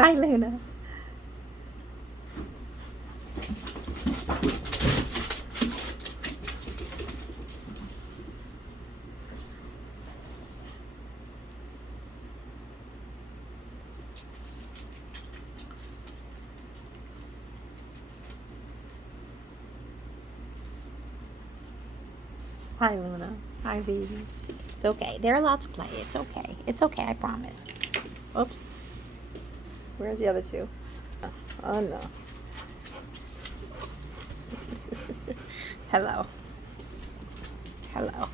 Hi, Luna. Hi, Luna. Hi, baby. It's okay. They're allowed to play. It's okay. It's okay, I promise. Oops. Where's the other two? Oh, no. Hello. Hello.